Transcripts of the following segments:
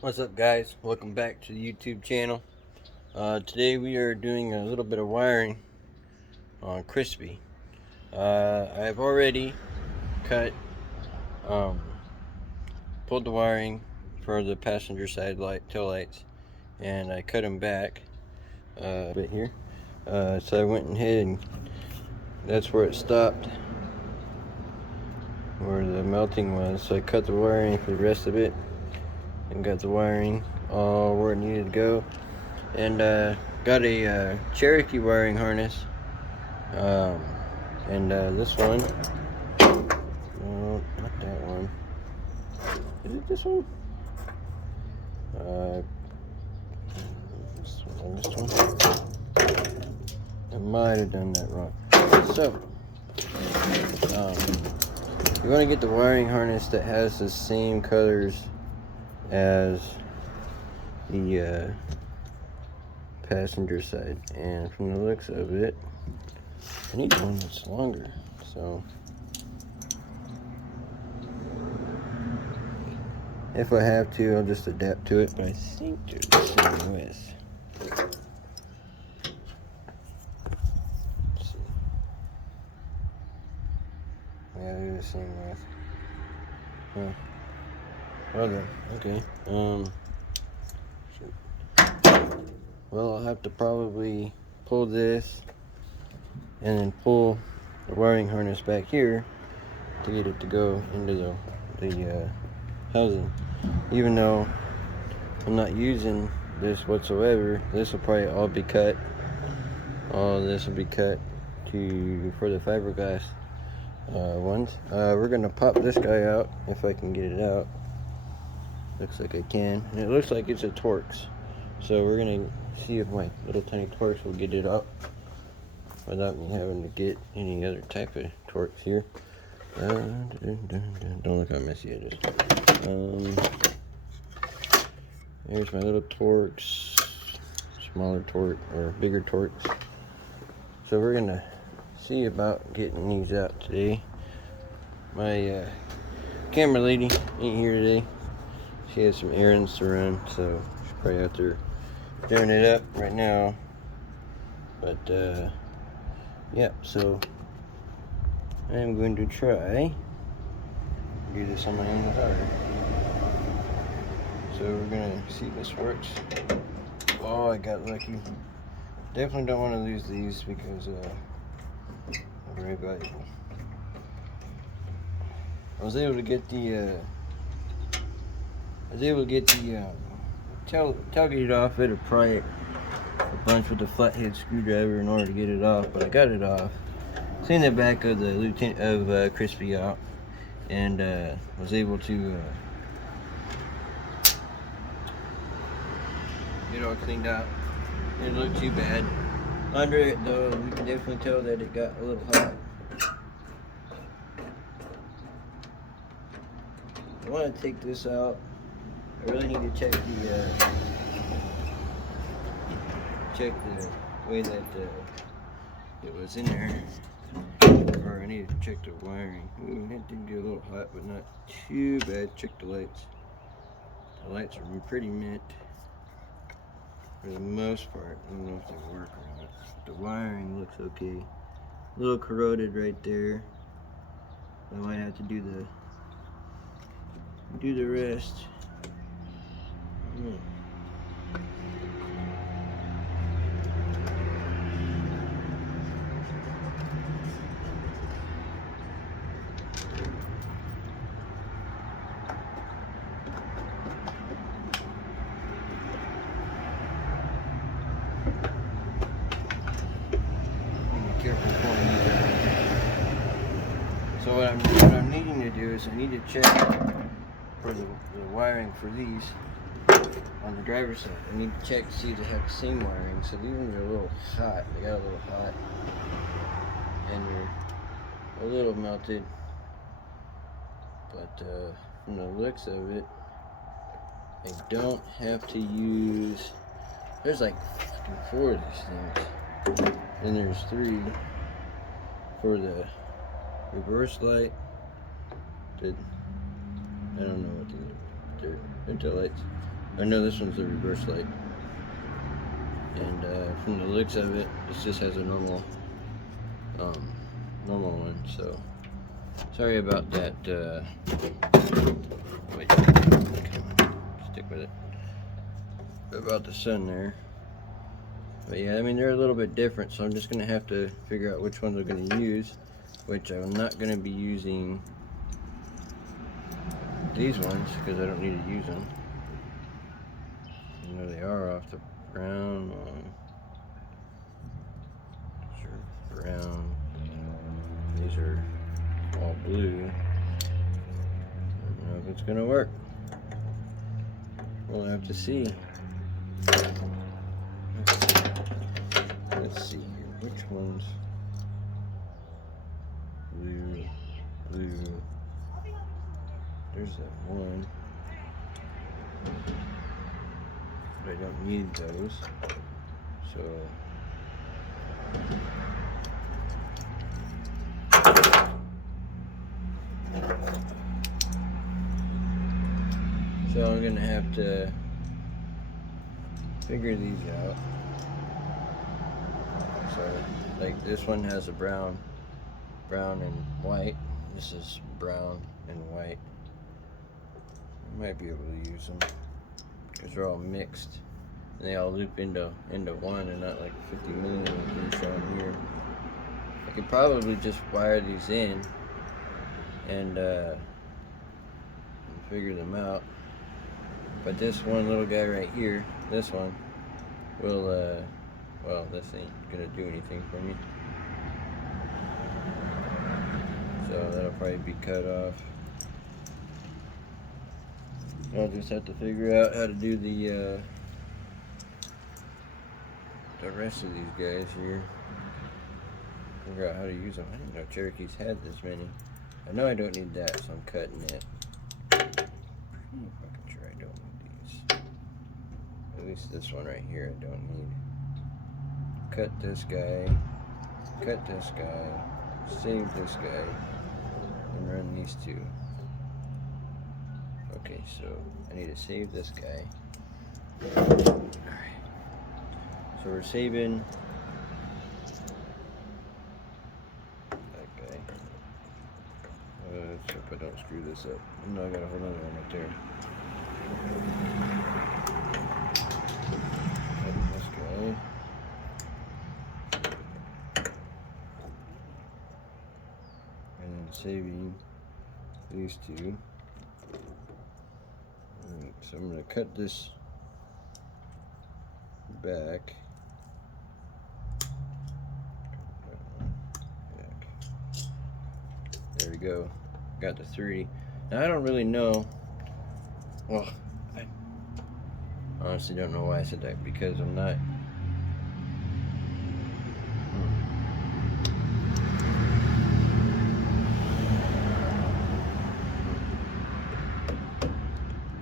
What's up, guys? Welcome back to the YouTube channel. Today we are doing a little bit of wiring on Crispy. I've already cut, um, pulled the wiring for the passenger side tail lights, and I cut them back a bit here. So I went ahead and that's where it stopped, where the melting was. So I cut the wiring for the rest of it and got the wiring all where it needed to go. And got a Cherokee wiring harness, um, and this one, no, not that one, is it this one? This one, I might have done that wrong. So, you want to get the wiring harness that has the same colors as the passenger side, and from the looks of it, I need one that's longer, so if I have to, I'll just adapt to it, but I think they're the same width. Let's see. Yeah, they're the same width. Huh. Well then, okay. Well, I'll have to probably pull this and then pull the wiring harness back here to get it to go into the housing. Even though I'm not using this whatsoever, this will probably all be cut. All this will be cut for the fiberglass ones. We're gonna pop this guy out if I can get it out. Looks like I can, and it looks like it's a Torx. So we're gonna see if my little tiny Torx will get it up without me having to get any other type of Torx here. Don't look how messy it is. There's my little Torx, smaller Torx or bigger Torx. So we're gonna see about getting these out today. My camera lady ain't here today. She has some errands to run, so she's probably out there doing it up right now. But yeah, so I'm going to try do this on my own with her. So we're gonna see if this works. Oh, I got lucky. Definitely don't want to lose these because they're very valuable. I was able to get the tailgate off. It'll pry it a bunch with the flathead screwdriver in order to get it off, but I got it off. Cleaned the back of the lieutenant of Crispy out, and was able to get it all cleaned out. It didn't look too bad. Under it though, you can definitely tell that it got a little hot. I want to take this out. I really need to check the way that it was in there. Or I need to check the wiring. Ooh, it did get a little hot, but not too bad. Check the lights. The lights are pretty mint for the most part. I don't know if they work or not. The wiring looks okay. A little corroded right there. I might have to do the rest. Careful pulling these out. So what I'm needing to do is I need to check for the wiring for these on the driver's side. I need to check to see if they have the same wiring. So these ones are a little hot. They got a little hot, and they're a little melted. But from the looks of it, I don't have to use. There's like 4 of these things. And there's 3 for the reverse light. I don't know what they're lights. I know this one's the reverse light. And from the looks of it, this just has a normal one, so sorry about that. Wait, come on, stick with it. About the sun there. But yeah, I mean, they're a little bit different, so I'm just going to have to figure out which ones I'm going to use, which I'm not going to be using these ones because I don't need to use them. You know, they are off the brown one. These are brown. These are all blue. I don't know if it's going to work. We'll have to see. Let's see here. Which ones? Blue, blue. There's that one. But I don't need those. So I'm gonna have to figure these out. So like this one has a brown and white. This is brown and white. I might be able to use them because they're all mixed and they all loop into one and not like 50 million like you're showing here. I could probably just wire these in and figure them out. But this one little guy right here, this one, will, well, this ain't gonna do anything for me. So that'll probably be cut off. I'll just have to figure out how to do the rest of these guys here. Figure out how to use them. I didn't know Cherokees had this many. I know I don't need that, so I'm cutting it. Pretty fucking sure I don't need these. At least this one right here I don't need. Cut this guy. Cut this guy. Save this guy. And run these two. Okay, so I need to save this guy. Alright. So we're saving that guy. Let's hope I don't screw this up. No, I got a whole other one right there. This guy. And then saving these two. Alright, so I'm going to cut this back. There we go. Got the 3. Now I don't really know. Well, I honestly don't know why I said that because I'm not.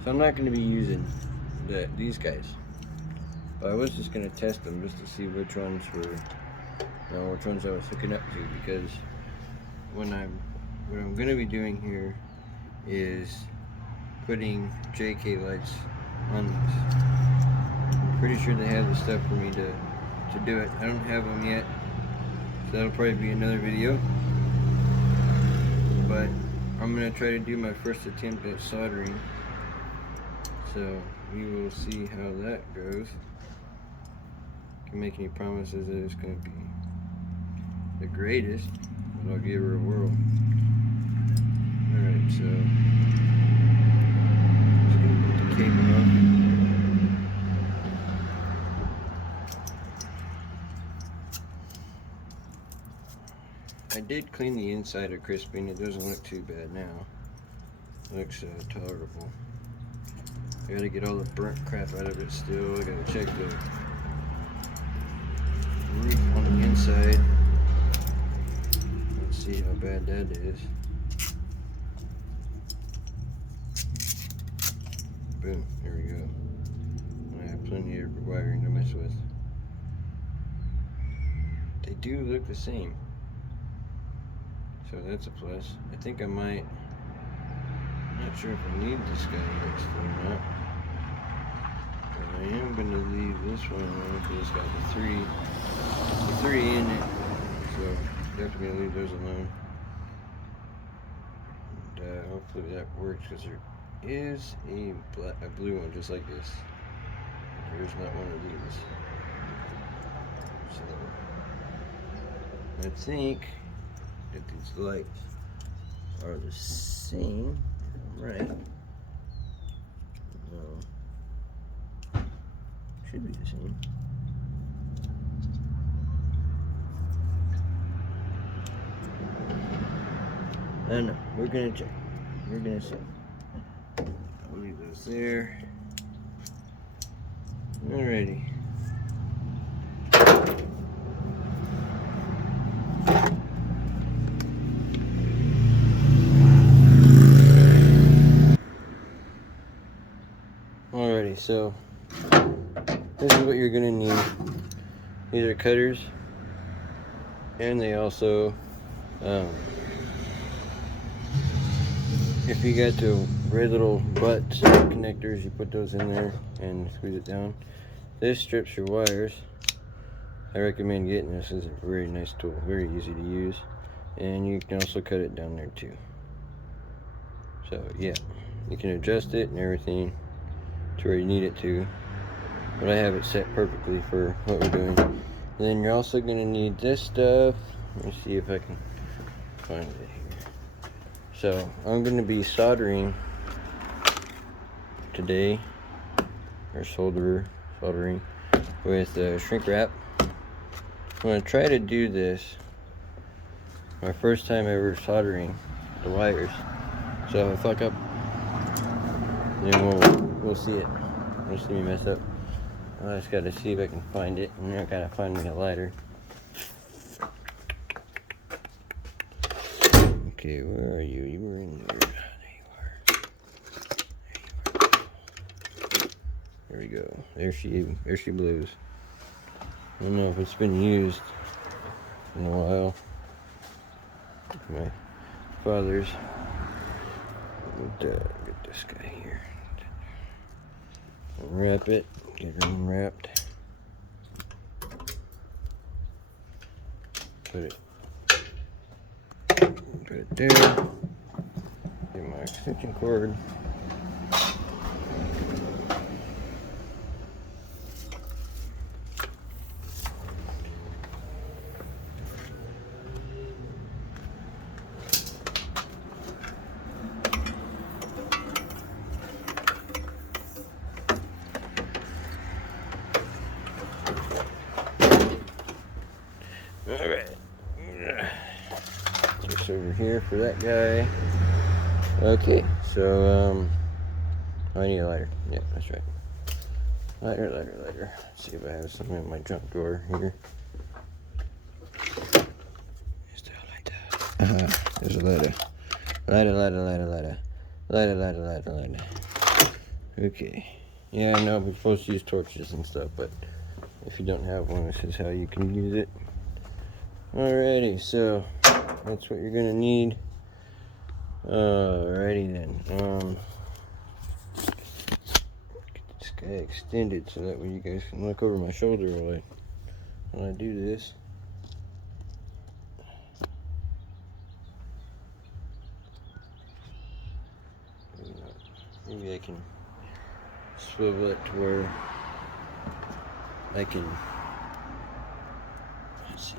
So I'm not going to be using these guys. But I was just going to test them just to see which ones were, which ones I was hooking up to, because what I'm going to be doing here is putting JK lights on these. I'm pretty sure they have the stuff for me to do it. I don't have them yet, so that'll probably be another video. But I'm going to try to do my first attempt at soldering. So we will see how that goes. Can't make any promises that it's going to be the greatest, but I'll give her a whirl. Alright, so just going to put the cable on. I did clean the inside of crisping. It doesn't look too bad now. It looks tolerable. I gotta get all the burnt crap out of it still. I gotta check the roof on the inside. Let's see how bad that is. Boom, there we go. I have plenty of wiring to mess with. They do look the same, so that's a plus. I think I might. I'm not sure if I need this guy next or not. gonna leave this one alone because it's got the three in it. So definitely gonna leave those alone. And hopefully that works, because there is a blue one just like this. There's not one of these. So I think that these lights are the same. Right. No. Should be the same. I don't know. We're gonna check. We're gonna see. I'll leave those there. Alrighty. Alrighty, so this is what you're gonna need. These are cutters, and they also, if you got the red little butt connectors, you put those in there and squeeze it down. This strips your wires. I recommend getting this. This is a very nice tool, very easy to use, and you can also cut it down there too. So yeah, you can adjust it and everything to where you need it to, but I have it set perfectly for what we're doing. And then you're also going to need this stuff. Let me see if I can find it here. So I'm going to be soldering today, or soldering with shrink wrap. I'm going to try to do this my first time ever soldering the wires. So if I fuck up, then we'll see it. You'll see me mess up. I just gotta see if I can find it, and then I gotta find me a lighter. Okay, where are you? You were in there. There you are. There she blows. I don't know if it's been used in a while. My father's. Get this guy here. Unwrap it. Get it unwrapped. Put it there. Get my extension cord. Alright. Just over here for that guy. Okay, so I need a lighter. Yeah, that's right. Lighter. Let's see if I have something in my junk drawer here. There's a lighter. Lighter. Okay. Yeah, I know we're supposed to use torches and stuff, but if you don't have one, this is how you can use it. Alrighty, so that's what you're gonna need. Alrighty then. Get this guy extended so that way you guys can look over my shoulder when I do this. Maybe I can swivel it to where I can. Let's see.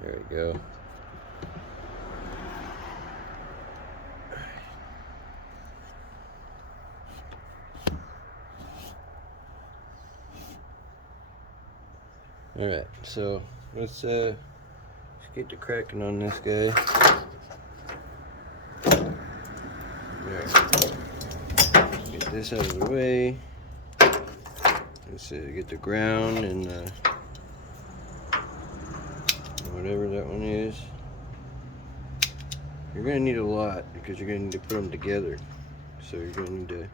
There we go. Alright, so let's get to cracking on this guy. Alright. Get this out of the way. Let's get the ground and whatever that one is. You're going to need a lot because you're going to need to put them together. So you're going to need to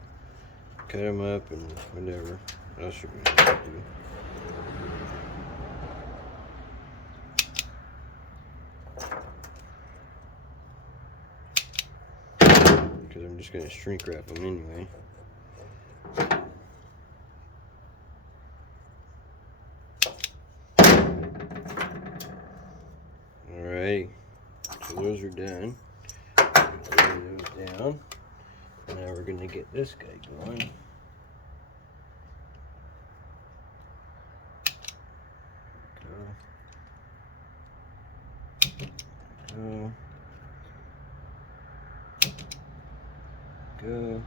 cut them up and whatever else you're going to have to do. because I'm just going to shrink wrap them anyway. Alright, so those are done. Lay those down. Now we're going to get this guy going. Go. Go.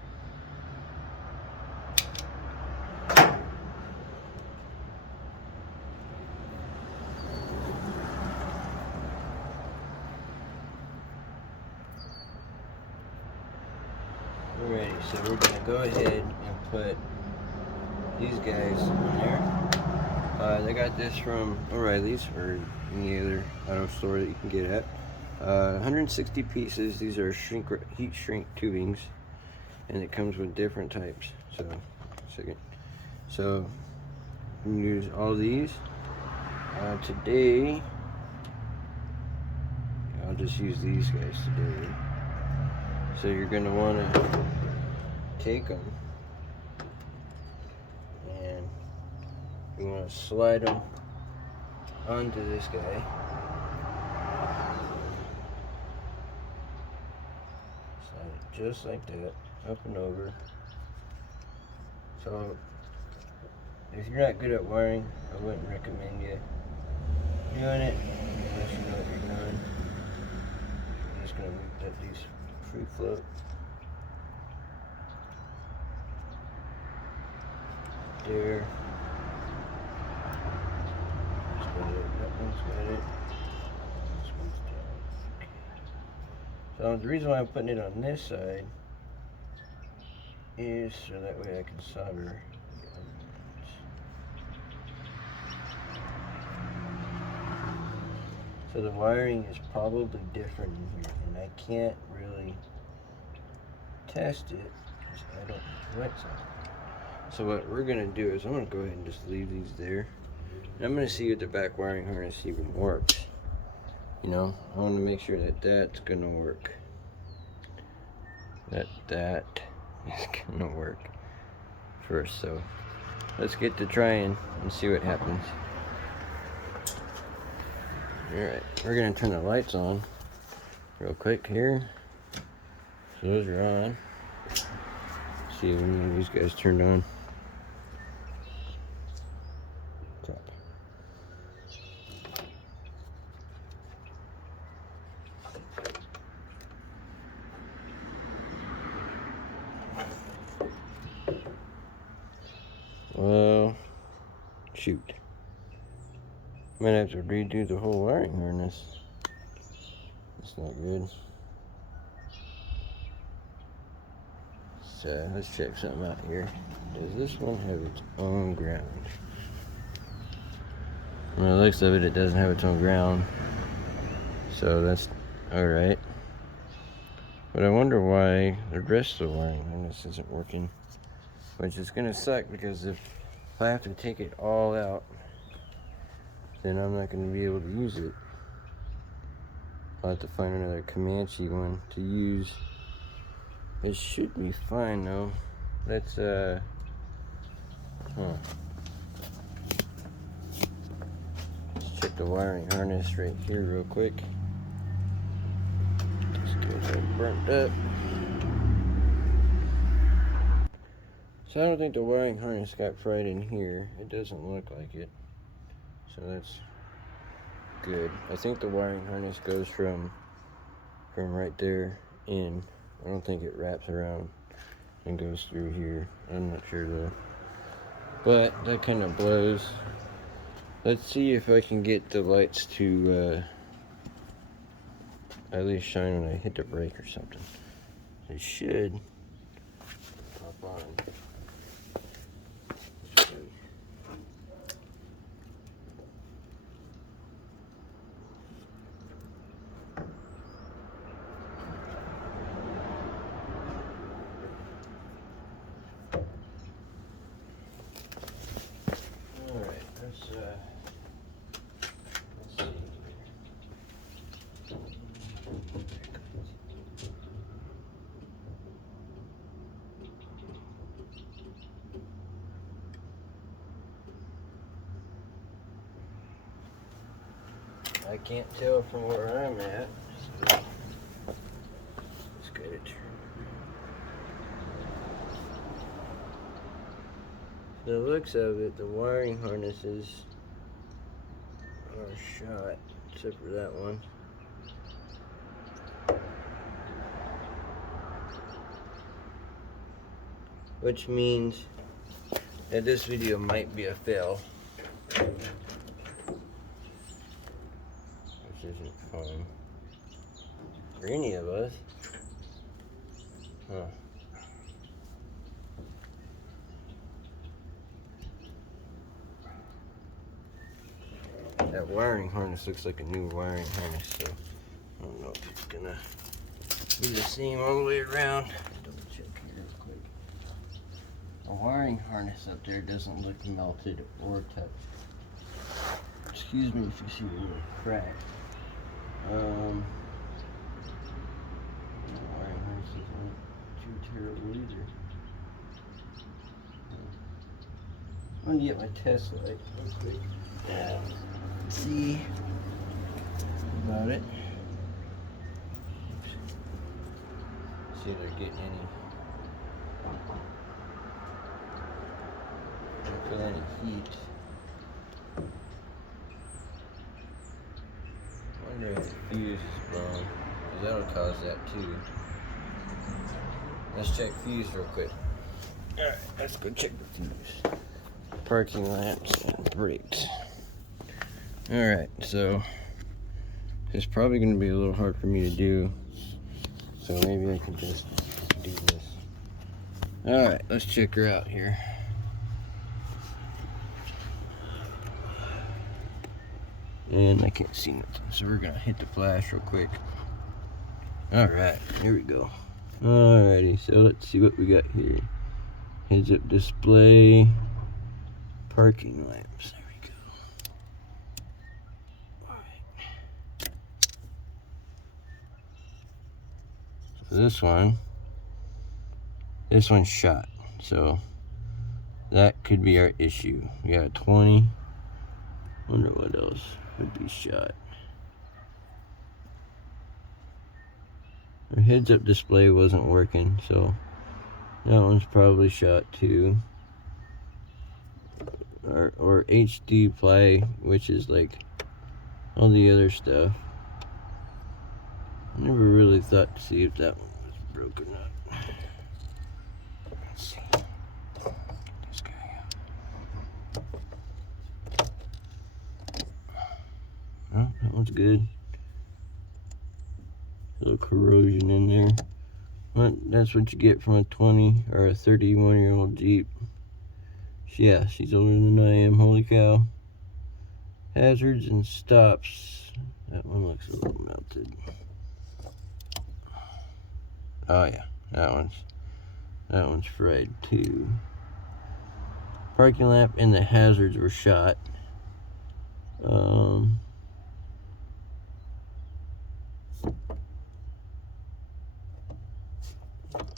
Alrighty, so we're gonna go ahead and put these guys in there. They got this from O'Reilly's or any other auto store that you can get at. 160 pieces. These are heat shrink tubings, and it comes with different types. So, second. So, you can use all these. Today, I'll just use these guys today. So you're going to want to take them and you want to slide them onto this guy. Slide it just like that, up and over. So if you're not good at wiring, I wouldn't recommend you doing it unless you know what you're doing. I'm just going to let these free float. There. That's got it. That one's got it. This one's down. Okay. So the reason why I'm putting it on this side is so that way I can solder. So the wiring is probably different in here, and I can't really test it because I don't have lights on. So what we're gonna do is I'm gonna go ahead and just leave these there, and I'm gonna see if the back wiring harness even works. You know, I want to make sure that that's gonna work. That is gonna work first. So let's get to trying and see what happens. Alright, we're gonna turn the lights on real quick here. So those are on. Let's see if any of these guys turned on. Crap. Well, shoot. Might have to redo the whole wiring harness. That's not good. So let's check something out here. Does this one have its own ground? From the looks of it, it doesn't have its own ground. So that's alright. But I wonder why the rest of the wiring harness isn't working. Which is going to suck because if I have to take it all out, then I'm not going to be able to use it. I'll have to find another Comanche one to use. It should be fine though. Let's let's check the wiring harness right here real quick. Just get it burnt up. So I don't think the wiring harness got fried in here. It doesn't look like it. So that's good. I think the wiring harness goes from right there in. I don't think it wraps around and goes through here. I'm not sure though. But that kind of blows. Let's see if I can get the lights to at least shine when I hit the brake or something. They should pop on. Let's see here. I can't tell from where I'm at. So let's get it. The looks of it, the wiring harnesses are shot, except for that one. Which means that this video might be a fail. Which isn't fun for any of us. Huh. That wiring harness looks like a new wiring harness, so I don't know if it's gonna be the same all the way around. Double check here real quick. The wiring harness up there doesn't look melted or touched. Excuse me if you see a little crack. The wiring harness isn't too terrible either. I'm gonna get my test light real quick. See about it. See if they're getting any. Don't feel any heat. I wonder if the fuse is blown, because that'll cause that too. Let's check fuse real quick. Alright, let's go check the fuse. Parking lamps and brakes. Alright, so it's probably going to be a little hard for me to do, so maybe I can just do this. Alright, let's check her out here. And I can't see nothing, so we're going to hit the flash real quick. Alright, here we go. Alrighty, so let's see what we got here. Heads-up display, parking lamps. There we go. Alright. So this one's shot. So that could be our issue. We got a 20. Wonder what else would be shot. Our heads-up display wasn't working, so that one's probably shot too. Or HD play, which is like all the other stuff. I never really thought to see if that one was broken up. Let's see. Get this guy out. Oh, that one's good. A little corrosion in there. But that's what you get from a 20 or a 31-year-old Jeep. Yeah, she's older than I am. Holy cow. Hazards and stops. That one looks a little melted. Oh yeah, that one's fried too. Parking lamp and the hazards were shot.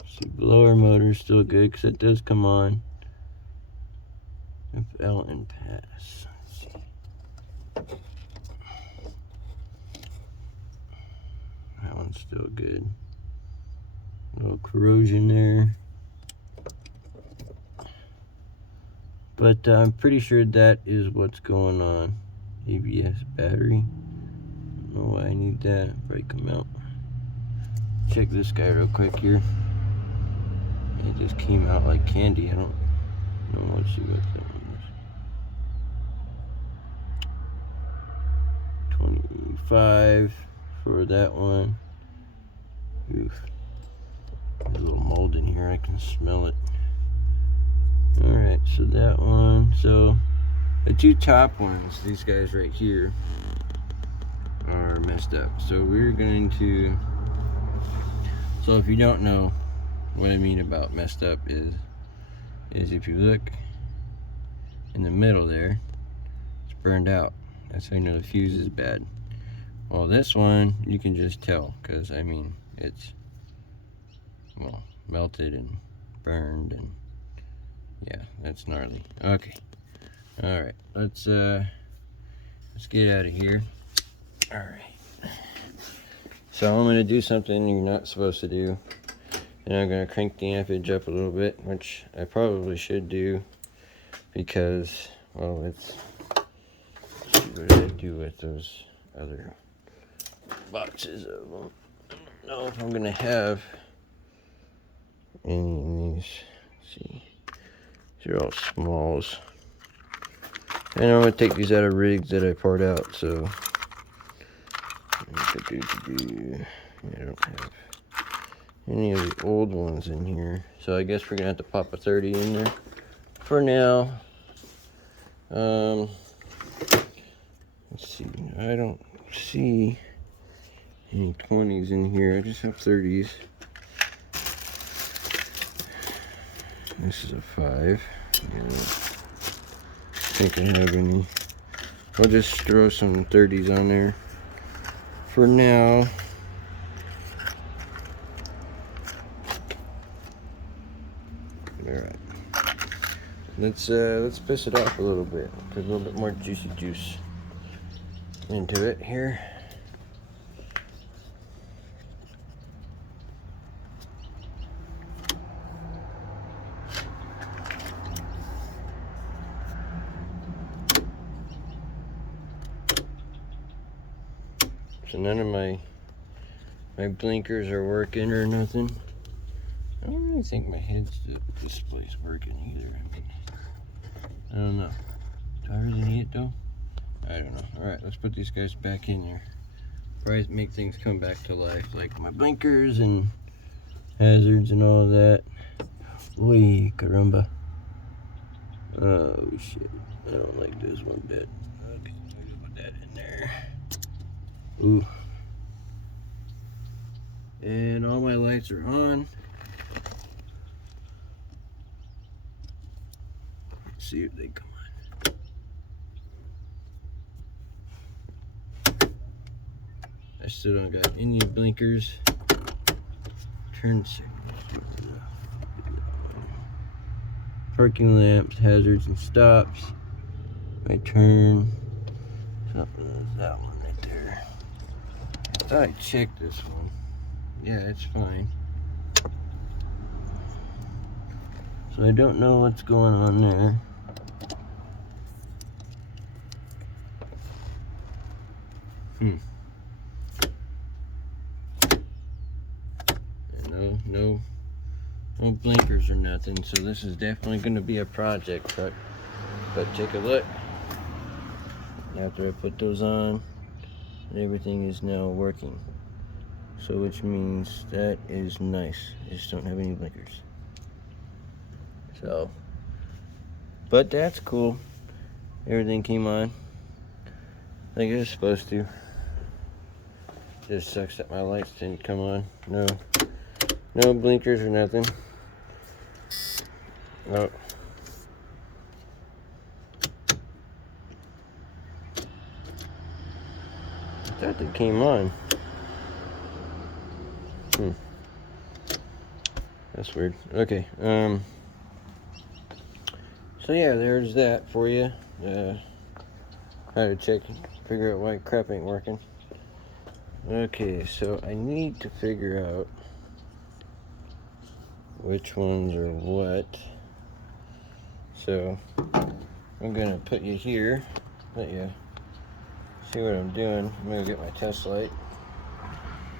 See, blower motor's still good because it does come on. FL and pass. Let's see. That one's still good. A little corrosion there. But I'm pretty sure that is what's going on. ABS battery. I don't know why I need that. Break them out. Check this guy real quick here. It just came out like candy. I don't know. Let's see what that one is. 25 for that one. Oof. There's a little mold in here. I can smell it. Alright, so that one. So the two top ones, these guys right here, are messed up. So we're going to. So if you don't know what I mean about messed up is if you look in the middle there, it's burned out. That's how you know the fuse is bad. Well, this one you can just tell because I mean it's melted and burned, and yeah, that's gnarly. Okay, all right, let's get out of here. Alright. So I'm going to do something you're not supposed to do. And I'm going to crank the ampage up a little bit, which I probably should do because, well, let's see what I do with those other boxes of them. I don't know if I'm going to have any of these. Let's see. These are all smalls. And I'm going to take these out of rigs that I poured out, so I don't have any of the old ones in here. So I guess we're going to have to pop a 30 in there for now. Let's see. I don't see any 20s in here. I just have 30s. This is a 5. I don't think I have any. I'll just throw some 30s on there for now. Alright. Let's piss it off a little bit. Put a little bit more juicy juice into it here. So none of my blinkers are working or nothing. I don't really think my display's working either. I don't know. Do I really need it though? I don't know. Alright, let's put these guys back in there. Probably make things come back to life, like my blinkers and hazards and all of that. Oy, caramba. Oh shit. I don't like this one bit. Okay, I'm gonna put that in there. Ooh. And all my lights are on. Let's see if they come on. I still don't got any blinkers. Turn signals. Parking lamps, hazards and stops. My turn. Something is that one right there. I thought I checked this one. Yeah, it's fine. So I don't know what's going on there. No blinkers or nothing, so this is definitely going to be a project truck. But take a look. After I put those on, everything is now working. So which means that is nice. I just don't have any blinkers. So, but that's cool. Everything came on like it was supposed to. Just sucks that my lights didn't come on. No blinkers or nothing. Oh. I thought they came on. That's weird. Okay. So yeah, there's that for you. How to figure out why crap ain't working. Okay, so I need to figure out which ones are what. So I'm gonna put you here, let you see what I'm doing. I'm gonna get my test light,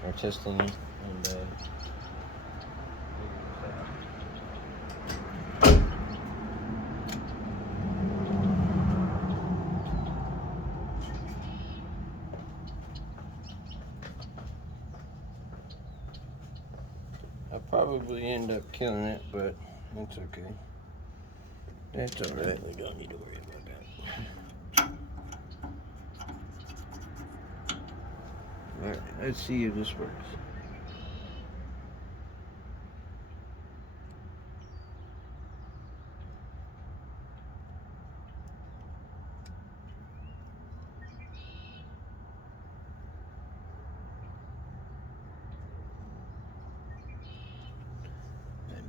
or testing, and I'll probably end up killing it, but that's okay. That's alright, we don't need to worry about that. Alright, let's see if this works.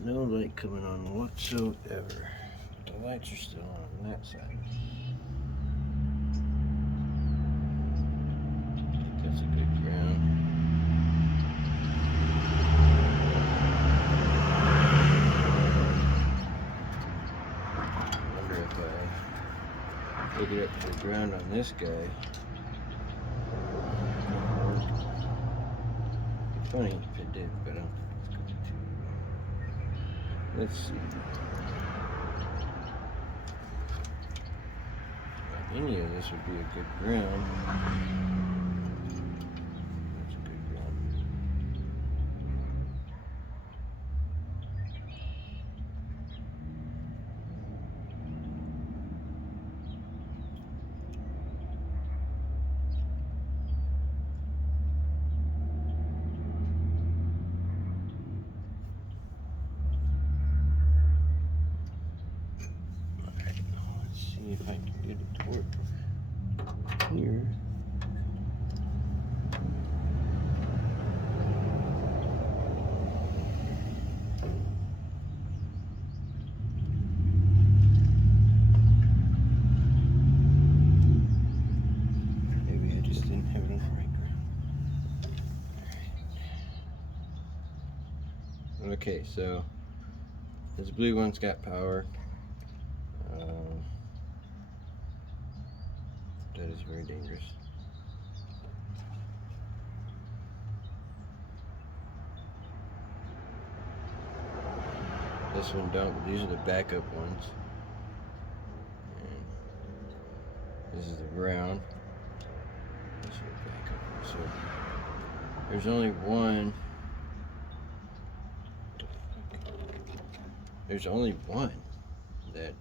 No light coming on whatsoever. The lights are still on that side. that's a good ground. I wonder if I hook it up to the ground on this guy. It'd be funny if it did, but I don't think it's going to. Let's see. Any of this would be a good ground. That's a good ground. Alright, let's see if I can get it to work here. Maybe I just didn't have enough right ground. Alright. Okay, so this blue one's got power. That is very dangerous. This one don't, but these are the backup ones. And this is the ground. This is the backup one. So there's only one. There's only one that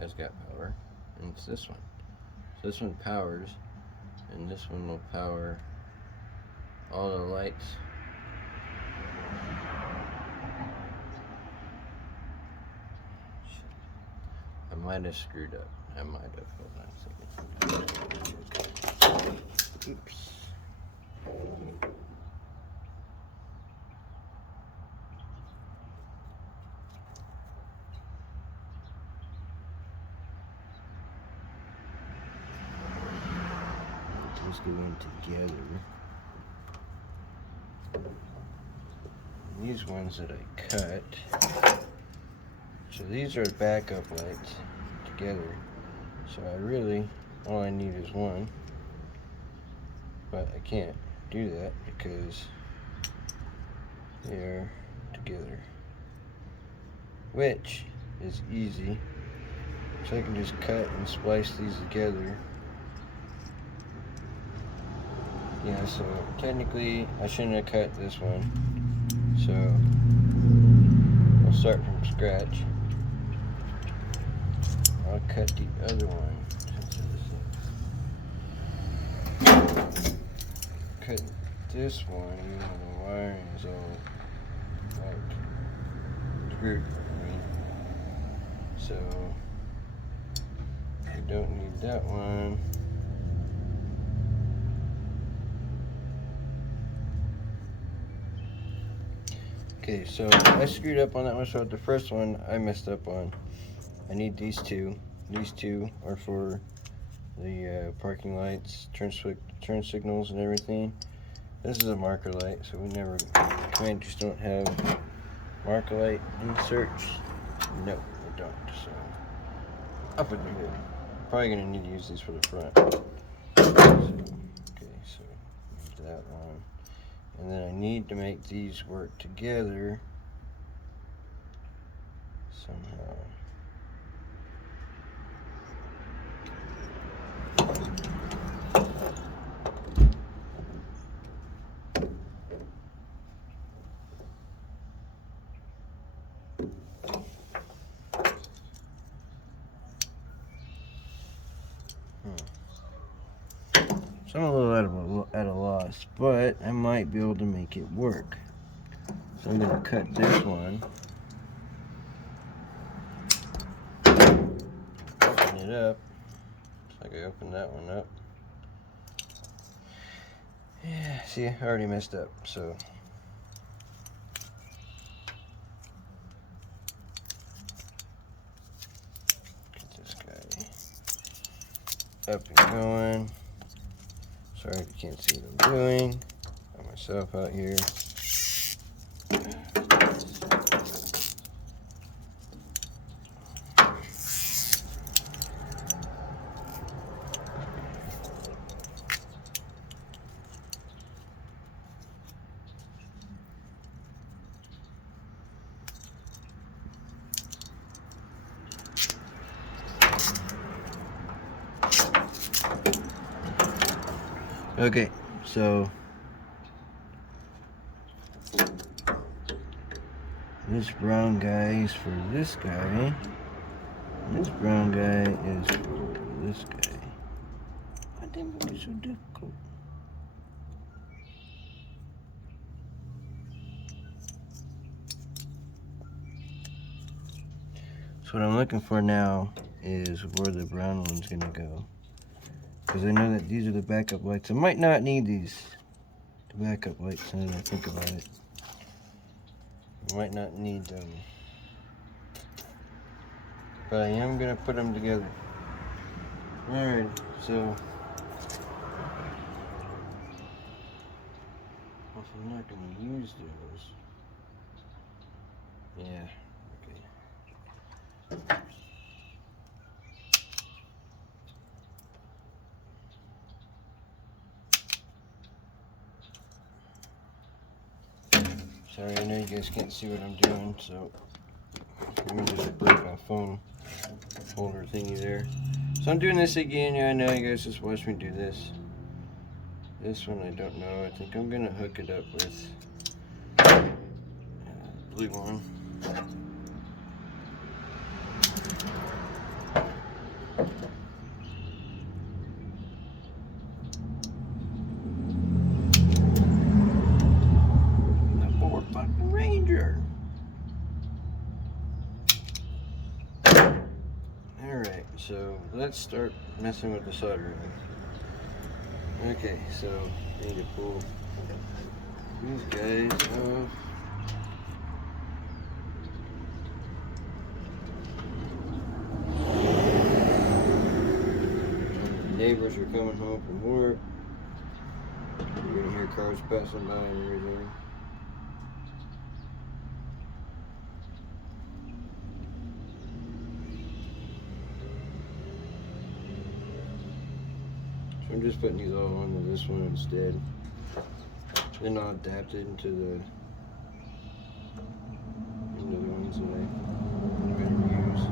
has got power, and it's this one. So this one powers, and this one will power all the lights. I might have screwed up. I might have. Hold on a second. Oops. These go in together. These ones that I cut. So these are backup lights together. So all I need is one. But I can't do that because they are together. Which is easy. So I can just cut and splice these together. Yeah, so technically I shouldn't have cut this one. So I'll start from scratch. I'll cut the other one. Cut this one, even though the wiring is all like screwed. So we don't need that one. Okay, so I screwed up on that one. So the first one I messed up on. I need these two. These two are for the parking lights, turn signals, and everything. This is a marker light, so commanders don't have marker light inserts. No, they don't. So up with the hood. Probably gonna need to use these for the front. Okay, so that one. And then I need to make these work together somehow. So I'm a little at a loss, but I might be able to make it work. So I'm going to cut this one, open it up. Looks like I opened that one up. Yeah, see, I already messed up, so. Get this guy up and going. So Sorry if you can't see what I'm doing. Got myself out here. Okay, so this brown guy is for this guy. This brown guy is for this guy. Why did it be so difficult? So what I'm looking for now is where the brown one's gonna go. Because I know that these are the backup lights. I might not need these. The backup lights, now that I think about it. I might not need them. But I am gonna put them together. Alright, so if I'm not gonna use those. Yeah, okay. Sorry, I know you guys can't see what I'm doing, so let me just break my phone holder thingy there. So I'm doing this again. Yeah, I know you guys just watched me do this. This one I don't know. I think I'm gonna hook it up with blue one. The Ford fucking Ranger. Alright, so let's start messing with the soldering. Okay, so I need to pull these guys off. Neighbors are coming home from work. You're gonna hear cars passing by and everything. So I'm just putting these all onto this one instead. Then I'll adapt it into the ones that I'm gonna use.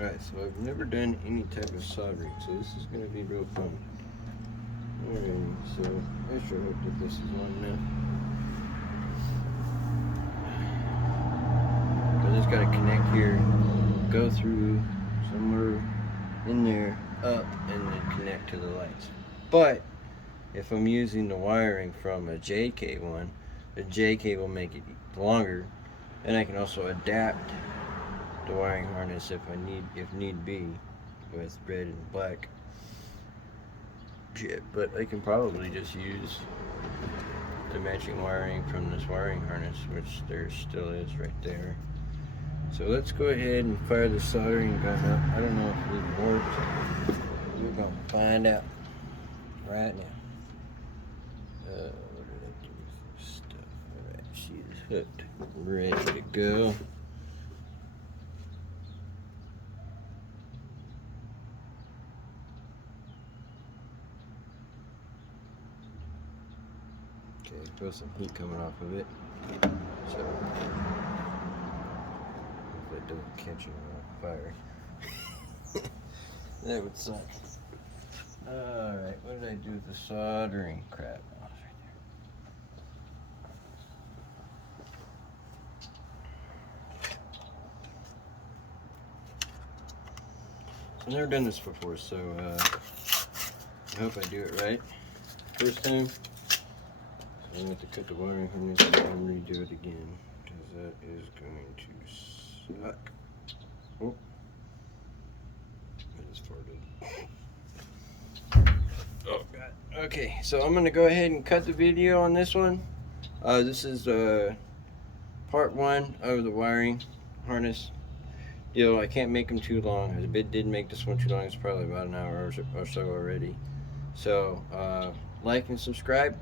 Alright, so I've never done any type of soldering, so this is going to be real fun. Alright, so I sure hope that this is long enough. But it's got to connect here, go through somewhere in there, up, and then connect to the lights. But if I'm using the wiring from a JK one, the JK will make it longer, and I can also adapt the wiring harness if need be, with red and black shit. But I can probably just use the matching wiring from this wiring harness, which there still is right there. So let's go ahead and fire the soldering gun up. I don't know if it even works. We're gonna find out right now. What did I do with this stuff? Alright, she's hooked, ready to go. Okay, feel some heat coming off of it. So hopefully it doesn't catch it on fire. That would suck. Alright, what did I do with the soldering crap? Oh, it's right I've never done this before, so I hope I do it right. First time, I'm going to cut the wiring harness and redo it again, because that is going to suck. Oh, I just farted. Oh God. Okay, so I'm going to go ahead and cut the video on this one. This is part 1 of the wiring harness deal. I can't make them too long. I did make this one too long. It's probably about an hour or so already. So like and subscribe.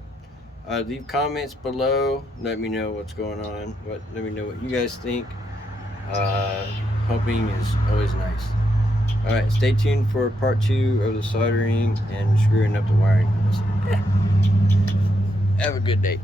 Leave comments below. Let me know what's going on. Let me know what you guys think. Helping is always nice. Alright, stay tuned for part 2 of the soldering and screwing up the wiring. Have a good day.